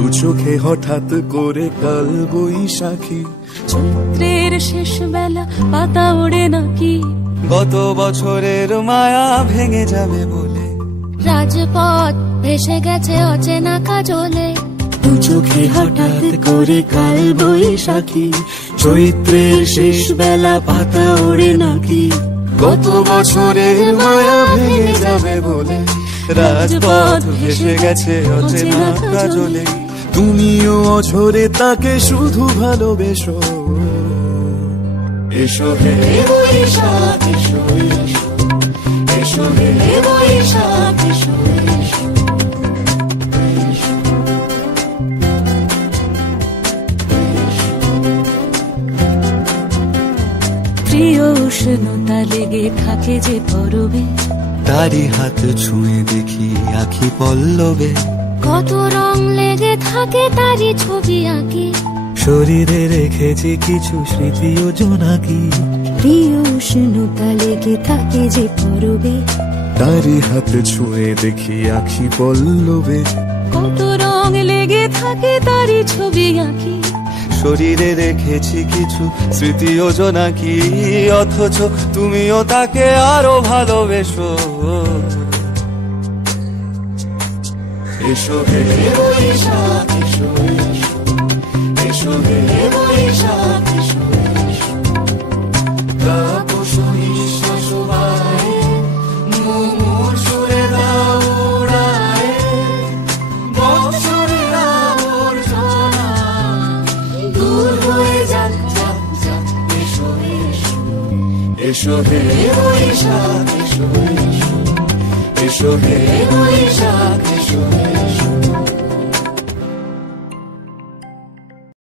দু চোখে হঠাৎ করে কাল বৈশাখী, চৈত্রের শেষ বেলা পাতা ওড়ে নাকি, গত বছরের মায়া ভেঙে যাবে বলে, রাজপথ ভেসে গেছে অচেনা কাজলে, দু চোখে হঠাৎ করে কাল বৈশাখী, চৈত্রের শেষ বেলা পাতা ওড়ে নাকি, গত বছরের মায়া ভেঙে যাবে বলে, রাজপথ ভেসে গেছে অচেনা কাজলে, তুমিও অঝরে তাকে শুধু ভালোবেসো। এসো হে বৈশাখ এসো এসো, এসো হে বৈশাখ এসো এসো। প্রিয় উষ্ণতা লেগে থাকে যে পরবে, তারি হাত ছুঁয়ে দেখি আখি পল্লবে, কত রং লেগে থাকে তারই ছবি আঁকি, শরীরে রেখেছি কিছু স্মৃতি ও জোনাকি, প্রিয় উষ্ণতা লেগে থাকে যে পরবে, তারি হাত ছুঁয়ে দেখি আখি পল্লবে, কত রং লেগে থাকে তারই ছবি আঁকি, শরীরে রেখেছি কিছু স্মৃতি ও জোনাকি, অথচ তুমিও তাকে আরো ভালোবেসো। এসো হে বৈশাখ এসো এসো, এসো হে বৈশাখ এসো এসো। তাপস নিঃশ্বাস বায়ে, মুমুর সুরে দাও উড়ায়ে, বৎসরের আবর্জনা দূর হয়ে যাক যাক যাক। এসো এসো, এসো হে বৈশাখ এসো এসো, এসো হে বৈশাখ।